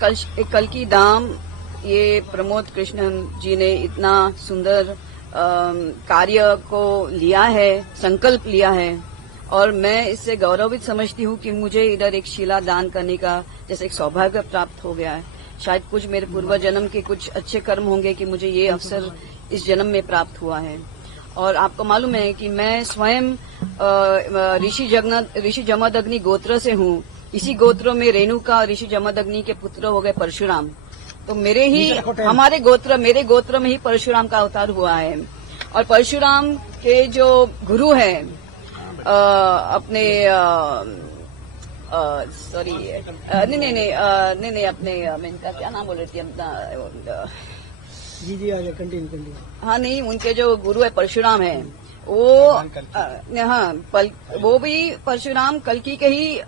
कल की धाम ये प्रमोद कृष्णन जी ने इतना सुंदर कार्य को लिया है, संकल्प लिया है और मैं इससे गौरवित समझती हूँ कि मुझे इधर एक शिला दान करने का जैसे एक सौभाग्य प्राप्त हो गया है। शायद कुछ मेरे पूर्व जन्म के कुछ अच्छे कर्म होंगे कि मुझे ये अवसर इस जन्म में प्राप्त हुआ है। और आपको मालूम है कि मैं स्वयं ऋषि जमदग्नि गोत्र से हूँ। इसी गोत्र में रेणुका और ऋषि जमदग्नि के पुत्र हो गए परशुराम। तो मेरे गोत्र में ही परशुराम का अवतार हुआ है। और परशुराम के जो गुरु हैं अपने सॉरी नहीं अपने मैं इनका क्या नाम बोल रही थी अपना जी आगे कंटिन्यू। हाँ नहीं, उनके जो गुरु है परशुराम है वो भी परशुराम कल्कि के ही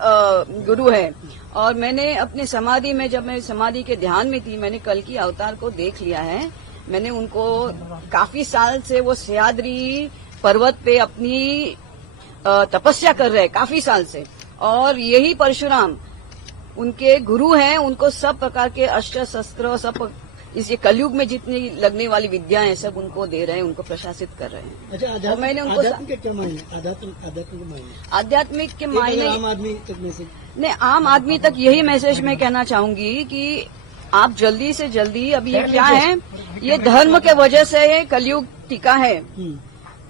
गुरु है। और मैंने अपने समाधि में जब मैं समाधि के ध्यान में थी मैंने कल्कि अवतार को देख लिया है। मैंने उनको काफी साल से वो सह्याद्री पर्वत पे अपनी तपस्या कर रहे हैं काफी साल से और यही परशुराम उनके गुरु हैं। उनको सब प्रकार के अस्त्र शस्त्र सब इस कलयुग में जितनी लगने वाली विद्याएं सब उनको दे रहे हैं, उनको प्रशासित कर रहे हैं। अच्छा, और मैंने उनको आध्यात्मिक के मायने आम आदमी तक मैसेज नहीं, आम आदमी तक यही मैसेज मैं कहना चाहूंगी कि आप जल्दी से जल्दी अब ये क्या है, ये धर्म के वजह से कलयुग टिका है।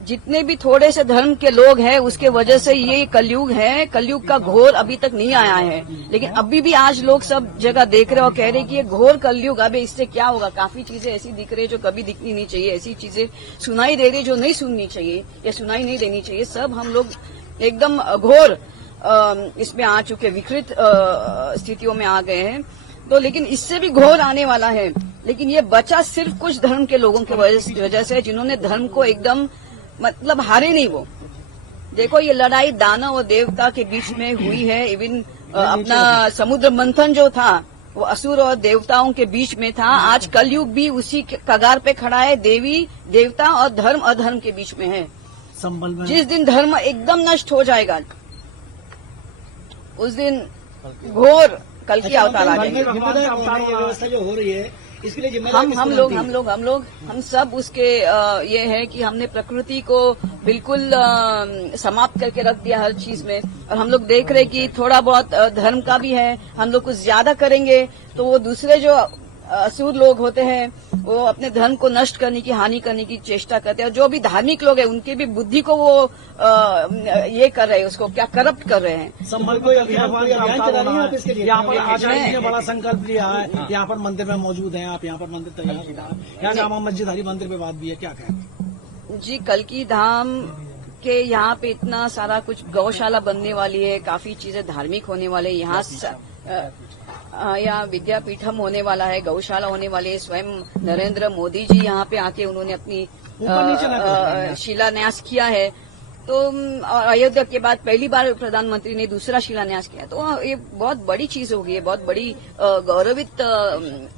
जितने भी थोड़े से धर्म के लोग हैं उसके वजह से ये कलयुग है। कलयुग का घोर अभी तक नहीं आया है, लेकिन अभी भी आज लोग सब जगह देख रहे और कह रहे कि ये घोर कलयुग, अबे इससे क्या होगा। काफी चीजें ऐसी दिख रही है जो कभी दिखनी नहीं चाहिए, ऐसी चीजें सुनाई दे रही जो नहीं सुननी चाहिए या सुनाई नहीं देनी चाहिए। सब हम लोग एकदम घोर इसमें आ चुके, विकृत स्थितियों में आ गए हैं। तो लेकिन इससे भी घोर आने वाला है। लेकिन ये बचा सिर्फ कुछ धर्म के लोगों की वजह से जिन्होंने धर्म को एकदम मतलब हारे नहीं। वो देखो ये लड़ाई दानव और देवता के बीच में हुई है। इवन अपना समुद्र मंथन जो था वो असुर और देवताओं के बीच में था। आज कलयुग भी उसी कगार पे खड़ा है। देवी देवता और धर्म अधर्म के बीच में है। जिस दिन धर्म एकदम नष्ट हो जाएगा उस दिन घोर कल की अवतार आ जाएंगे। व्यवस्था जो हो रही है इसके लिए हम सब उसके ये है कि हमने प्रकृति को बिल्कुल समाप्त करके रख दिया हर चीज में। और हम लोग देख रहे कि थोड़ा बहुत धर्म का भी है। हम लोग कुछ ज्यादा करेंगे तो वो दूसरे जो असुर लोग होते हैं वो अपने धर्म को नष्ट करने की, हानि करने की चेष्टा करते हैं। और जो भी धार्मिक लोग हैं उनकी भी बुद्धि को वो ये कर रहे हैं, उसको क्या करप्ट कर रहे हैं। यहाँ पर आचार्य ने बड़ा संकल्प लिया है। यहाँ पर मंदिर में मौजूद हैं आप, यहाँ पर मंदिर तैयार, यहाँ जामा मस्जिद हरी मंदिर पे बात भी है, क्या कहें जी। कल्कि धाम के यहाँ पे इतना सारा कुछ गौशाला बनने वाली है, काफी चीजें धार्मिक होने वाले यहाँ विद्यापीठम होने वाला है, गौशाला होने वाली है। स्वयं नरेंद्र मोदी जी यहाँ पे आके उन्होंने अपनी शिलान्यास किया है। तो अयोध्या के बाद पहली बार प्रधानमंत्री ने दूसरा शिलान्यास किया। तो ये बहुत बड़ी चीज होगी, ये बहुत बड़ी गौरवित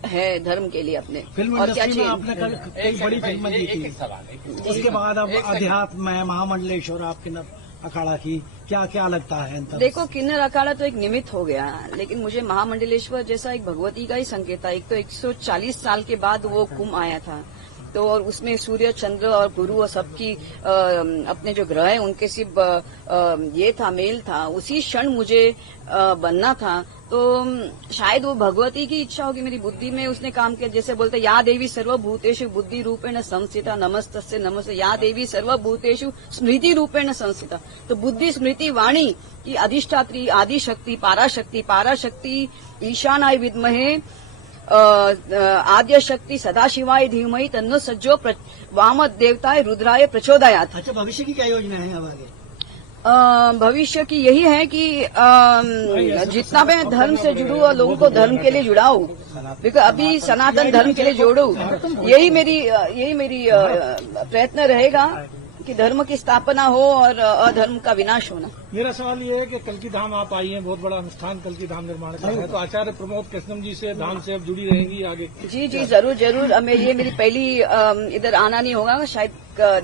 है धर्म के लिए अपने। और क्या चाहिए, आपने कल कई बड़ी फिल्में दी थी, उसके बाद अब अध्यात्म है, महामंडलेश्वर आपके अखाड़ा की क्या क्या लगता है? देखो, किन्नर अखाड़ा तो एक निमित्त हो गया, लेकिन मुझे महामंडलेश्वर जैसा एक भगवती का ही संकेत था। एक तो 140 साल के बाद वो कुंभ आया था, तो और उसमें सूर्य चंद्र और गुरु और सबकी अपने जो ग्रह हैं उनके सिर्फ ये था, मेल था। उसी क्षण मुझे बनना था। तो शायद वो भगवती की इच्छा होगी, मेरी बुद्धि में उसने काम किया। जैसे बोलते या देवी सर्वभूतेषु बुद्धि रूपेण संस्थिता नमस्तस्यै नमस्ते, या देवी सर्वभूतेषु स्मृति रूपेण संस्थिता। तो बुद्धि स्मृति वाणी की अधिष्ठात्री आदिशक्ति पाराशक्ति ईशानाय विद्महे आद्य शक्ति सदाशिवाय धीमहि तन्नो सज्जो वाम देवताय रुद्राय प्रचोदयात्। अच्छा, भविष्य की क्या योजना है अब आगे? भविष्य की यही है कि जितना मैं धर्म से जुड़ूं और लोगों को धर्म के लिए जुड़ाऊं, बिकॉज अभी सनातन धर्म के लिए जोड़ूं, यही मेरी प्रयत्न रहेगा कि धर्म की स्थापना हो और अधर्म का विनाश होना। मेरा सवाल ये है कि कल्कि धाम आप आई हैं, बहुत बड़ा अनुष्ठान कल्कि धाम निर्माण का है, तो आचार्य प्रमोद कृष्णन जी से धाम से अब जुड़ी रहेंगी आगे? जी जरूर। ये मेरी पहली इधर आना नहीं होगा, शायद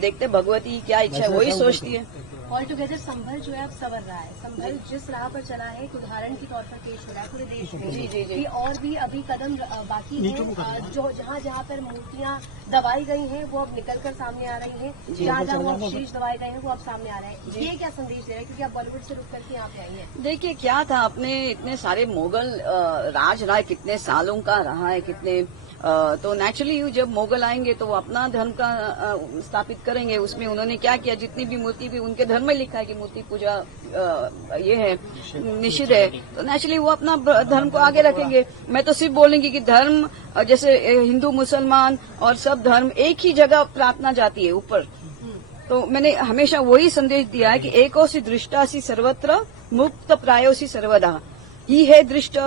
देखते भगवती क्या इच्छा है वही सोचती है। ऑल टुगेदर संभल जो है अब संवर रहा है। संभल जिस राह पर चला है एक उदाहरण के तौर पर पेश हो रहा है पूरे देश में। जी, जी, जी। कि और भी अभी कदम बाकी हैं, जो जहाँ जहाँ पर मूर्तियां दबाई गई हैं वो अब निकलकर सामने आ रही हैं, जहाँ जहाँ वो अवशेष दबाए गए हैं वो अब सामने आ रहे हैं। ये क्या संदेश दे रहे हैं, क्योंकि आप बॉलीवुड से रुक करके यहाँ पे आई हैं? देखिए क्या था, अपने इतने सारे मुगल राज रहा है, कितने सालों का रहा है, कितने तो नेचुरली जब मुगल आएंगे तो वो अपना धर्म का स्थापित करेंगे। उसमें उन्होंने क्या किया, जितनी भी मूर्ति भी उनके धर्म में लिखा है कि मूर्ति पूजा ये है, निषिद्ध है, तो नेचुरली वो अपना धर्म को आगे रखेंगे। मैं तो सिर्फ बोलूंगी कि धर्म जैसे हिंदू मुसलमान और सब धर्म एक ही जगह प्रार्थना जाती है ऊपर। तो मैंने हमेशा वही संदेश दिया है कि एकोसी दृष्टासी सर्वत्र मुक्त प्रायोसी सर्वदा ही है दृष्ट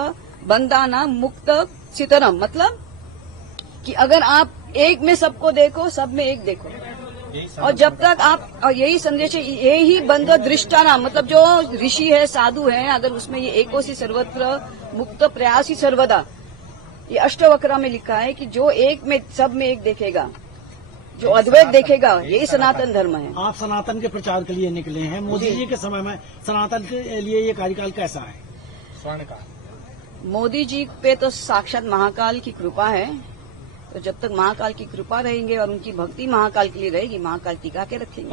बंदाना मुक्त सितरम। मतलब कि अगर आप एक में सबको देखो, सब में एक देखो, और जब तक आप, और यही संदेश है, यही बंद दृष्टाना, मतलब जो ऋषि है, साधु है, अगर उसमें ये एकोसी सर्वत्र मुक्त प्रयासी सर्वदा, ये अष्टवक्रा में लिखा है कि जो एक में सब में एक देखेगा, जो अद्वैत देखेगा, यही सनातन धर्म है। आप सनातन के प्रचार के लिए निकले हैं। मोदी जी के समय में सनातन के लिए ये कार्यकाल कैसा है? स्वर्णकाल। मोदी जी पे तो साक्षात महाकाल की कृपा है, तो जब तक महाकाल की कृपा रहेंगे और उनकी भक्ति महाकाल के लिए रहेगी, महाकाल टिका के रखेंगे।